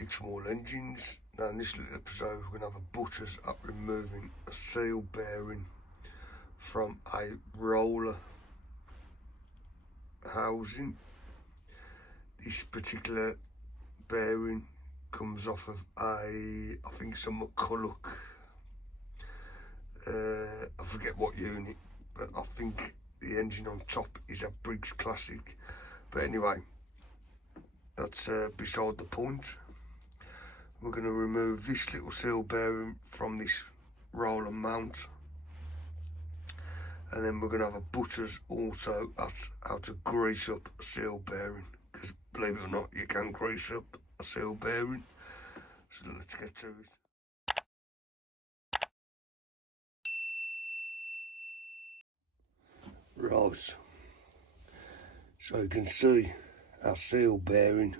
Dick Small Engines. Now in this little episode we're going to have a butcher's up removing a seal bearing from a roller housing. This particular bearing comes off of I think it's a McCulloch, I forget what unit, but I think the engine on top is a Briggs Classic. But anyway, that's beside the point. We're going to remove this little seal bearing from this roller mount, and then we're going to have a butcher's also at how to grease up a seal bearing, because believe it or not, you can grease up a seal bearing. So let's get to it. Right, so you can see our seal bearing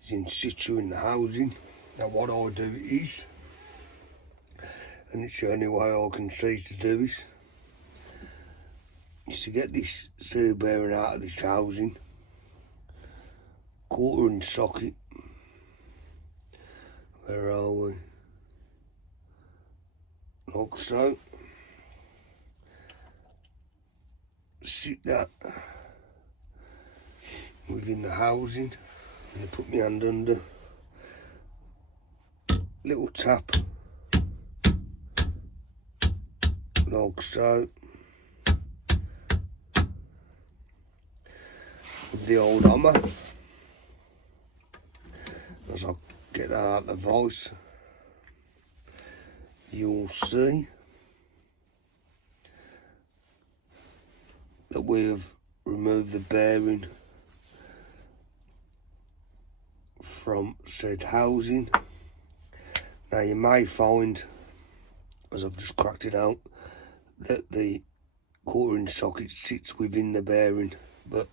is in situ in the housing. Now what I do is, and it's the only way I can see to do this, is to get this seal bearing out of this housing, 1/4 inch socket. Where are we? Like so. Sit that within the housing, and put my hand under, little tap, like so, with the old hammer. As I get that out of the vise, you'll see that we have removed the bearing from said housing. Now you may find, as I've just cracked it out, that the 1/4 inch socket sits within the bearing, but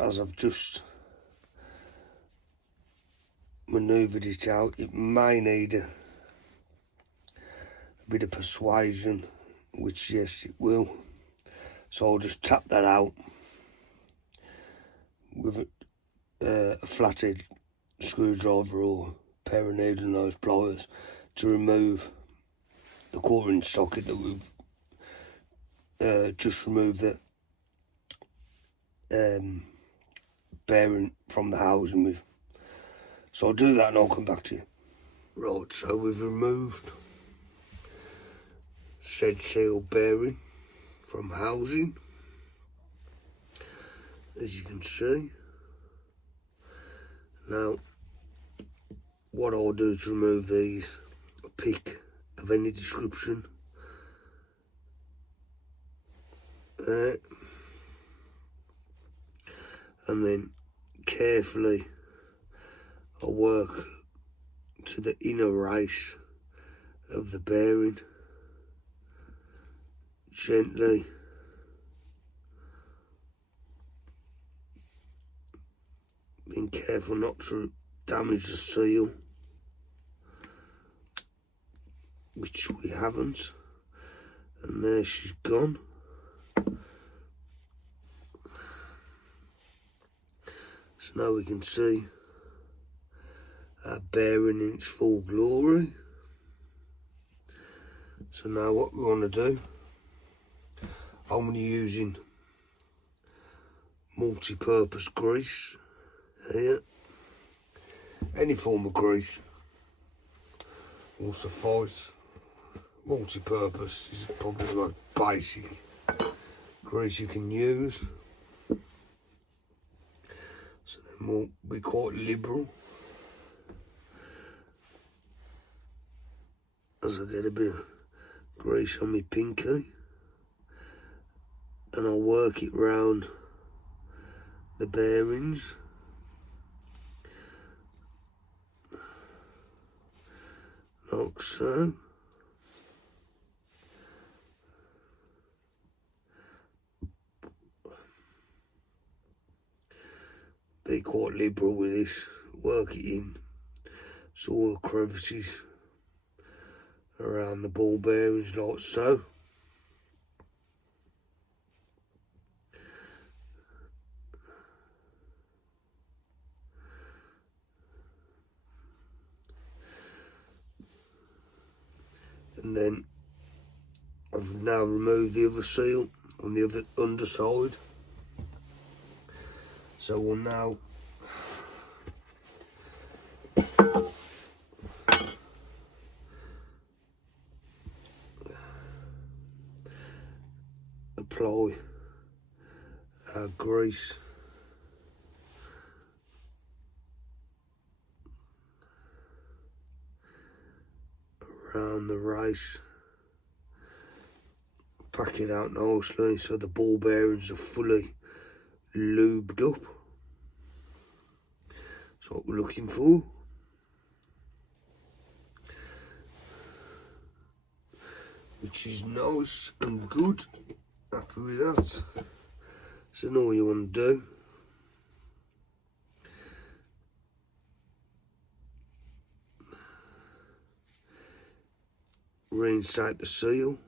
as I've just manoeuvred it out, it may need a bit of persuasion, which yes it will. So I'll just tap that out with a flathead screwdriver or pair of needle nose pliers to remove the 1/4 inch socket that we've just removed the bearing from the housing with. So I'll do that and I'll come back to you. Right, so we've removed said seal bearing from housing, as you can see. Now what I'll do to remove these, a pick of any description there, and then carefully I'll work to the inner race of the bearing, gently, being careful not to damage the seal, which we haven't. And there she's gone. So now we can see our bearing in its full glory. So now what we want to do, I'm going to be using multi-purpose grease here. Any form of grease will suffice. Multi-purpose is probably like basic grease you can use. So then we'll be quite liberal as I get a bit of grease on my pinky, and I'll work it round the bearings. Like so. Be quite liberal with this, work it in so all the crevices around the ball bearings, like so. And then I've now removed the other seal on the other underside. So we'll now apply our grease around the race, pack it out nicely so the ball bearings are fully lubed up. That's what we're looking for. Which is nice and good. Happy with that. So now what you want to do, reinstate the seal,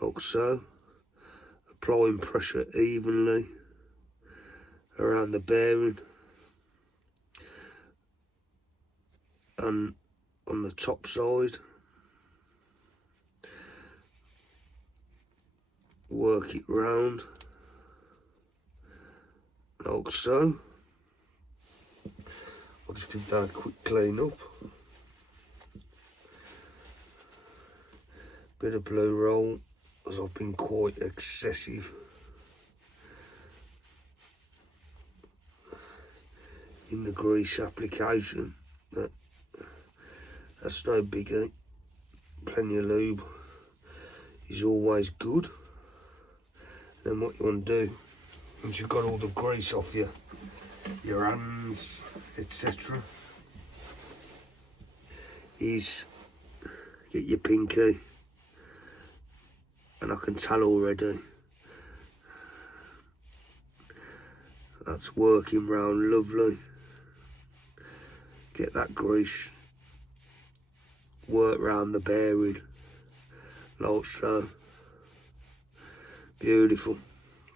like so, applying pressure evenly around the bearing and on the top side. Work it round like so. I'll just give that a quick clean up. Bit of blue roll, as I've been quite excessive in the grease application. That's no biggie. Plenty of lube is always good. Then what you want to do, once you've got all the grease off your hands, etc., is get your pinky, and I can tell already that's working round lovely. Get that grease, work round the bearing like so. Beautiful,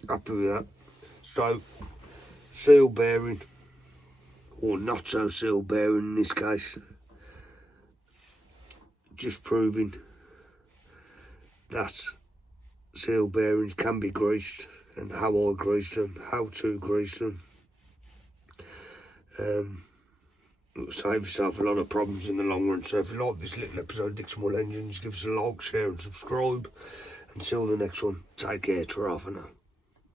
happy with that. So, seal bearing, or not so seal bearing in this case, just proving that seal bearings can be greased and how I grease them, how to grease them. It'll save yourself a lot of problems in the long run. So if you like this little episode of Dixon Wool Engines, give us a like, share and subscribe. Until the next one, take care, ta-ra for now.